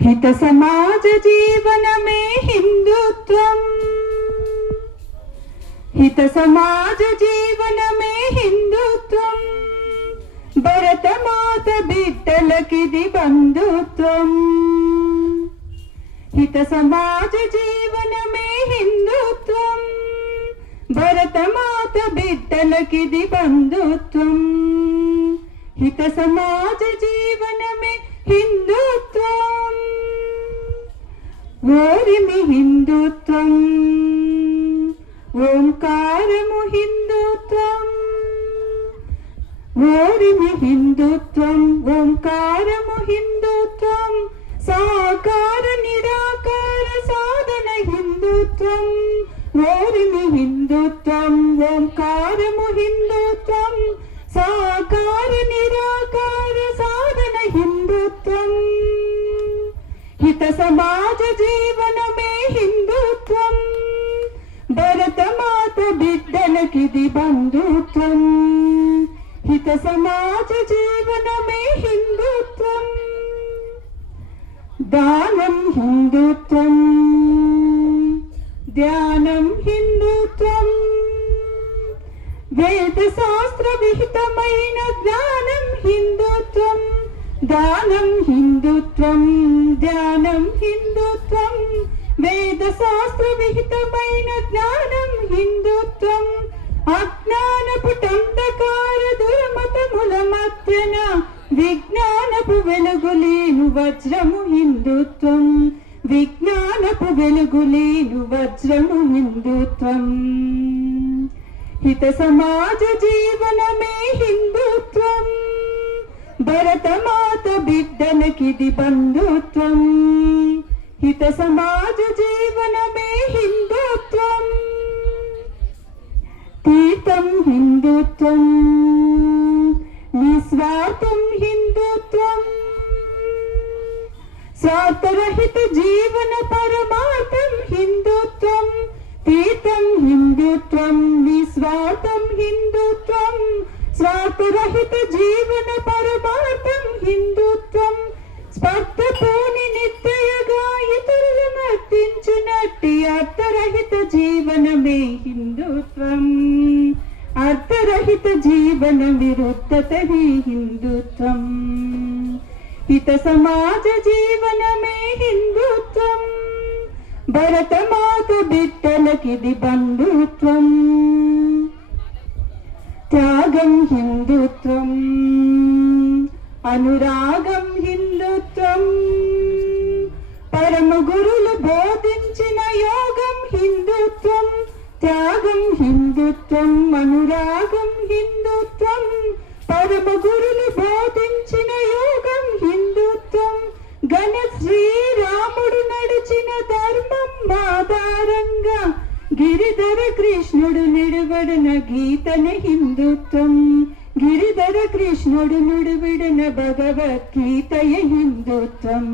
हित समाज जीवन में हिंदुत्वम, हित समाज जीवन में हिंदुत्वम, भरत मात बिड्डलकिदि बंधुत्वम। हित समाज जीवन में हिंदुत्वम, भरत मात बिड्डलकिदि बंधुत्वम। हित समाज जीवन में हिंदुत्वम, ఓరిమి హిందుత్వం, ఓంకారము హిందుత్వం, ఓరిమి హిందుత్వం, ఓంకారము హిందుత్వం, సాకార నిరాకార సాధన హిందుత్వం, ఓరిమి హిందుత్వం, ఓంకారము హిందుత్వం, సాకార నిరాకార సాధన హిందుత్వం। हित समाज जीवन में हिंदुत्वम, भरत मात बिड्डलकिदि बंधुत्वम। हित समाज जीवन में हिंदुत्वम, दानं हिंदुत्वम, ध्यानं हिंदुत्वम, वेद शास्त्र विहितమైన జ్ఞానం హిందుత్వం, దానం హిందుత్వం, ధ్యానం హిందుత్వం, వేద శాస్త్ర విహితమైన జ్ఞానం హిందుత్వం। అజ్ఞానపు దండకార దుర్మతముల మధ్యన విజ్ఞానపు వెలుగులేను వజ్రము హిందుత్వం, విజ్ఞానపు వెలుగులేను వజ్రము హిందుత్వం। हित समाज जीवन में हिंदुत्वम, भरत मात बिड्डलकिदि बंधुत्वम। हित समाज जीवन में हिंदुत्वम, तीर्थम हिंदुत्वम, निस्वार्थम हिंदुत्वम, स्वार्थरहित जीवन परमार्थम हिंदुत्वम। तीर्थम हिंदुत्वम, निस्वार्थम हिंदुत्वम, स्वार्थरहित जीवन परमार्थम हिंदुत्वम। స్పర్ధతోని నిత్యగా ఇతరులను అర్థించినట్టి అర్థరహిత జీవనమే హిందుత్వం, అర్థరహిత జీవన విరుద్ధత హిందుత్వం। हित समाज जीवन में हिंदुत्वम, भरत मात बिड्डलकिदि बंधुत्वम। त्यागं हिंदुत्वम, అనురాగం హిందుత్వం, పరమ గురులు బోధించిన యోగం హిందుత్వం। త్యాగం హిందుత్వం, అనురాగం హిందుత్వం, పరమ గురులు బోధించిన యోగం హిందుత్వం। గణ శ్రీరాముడు నడిచిన ధర్మం ఆధారంగా గిరిధర కృష్ణుడు నిడువడిన గీతన హిందుత్వం, గిరిధర కృష్ణుడు నిడువడిన భగవద్గీతయ హిందుత్వం।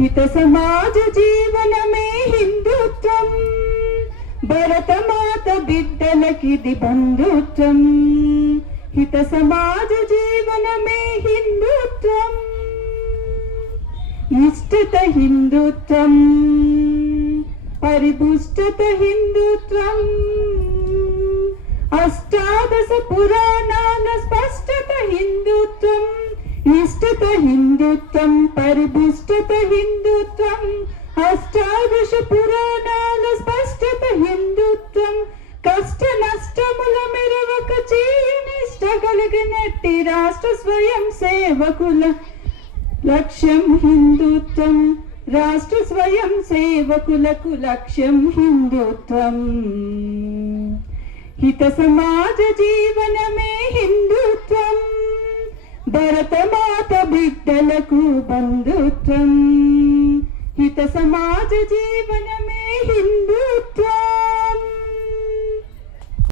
हित समाज जीवन में हिंदुत्वम, भरत मात बिड्डलकिदि बंधुत्वम। हित समाज जीवन में हिंदुत्वम, इष्टत हिंदुत्वम, परिपुष्टत हिंदुत्वम, अष्टादश पुराणान स्पष्टत हिंदुत्वम। इष्टत हिंदुत्वम, परिपुष्टत हिंदुत्वम, अष्टादश पुराणान स्पष्टत हिंदुत्वम। कष्ट नष्टमुల మెరవక చేయనిష్ట కలిగినట్టి రాష్ట్ర స్వయం సేవకుల లక్ష్యం హిందుత్వం, రాష్ట్ర స్వయం సేవకులకు లక్ష్యం హిందుత్వం। हित समाज जीवन में हिंदुत्वम, भरत मात बिड्डలకు బంధుత్వం। हित समाज जीवन में हिंदुत्वम।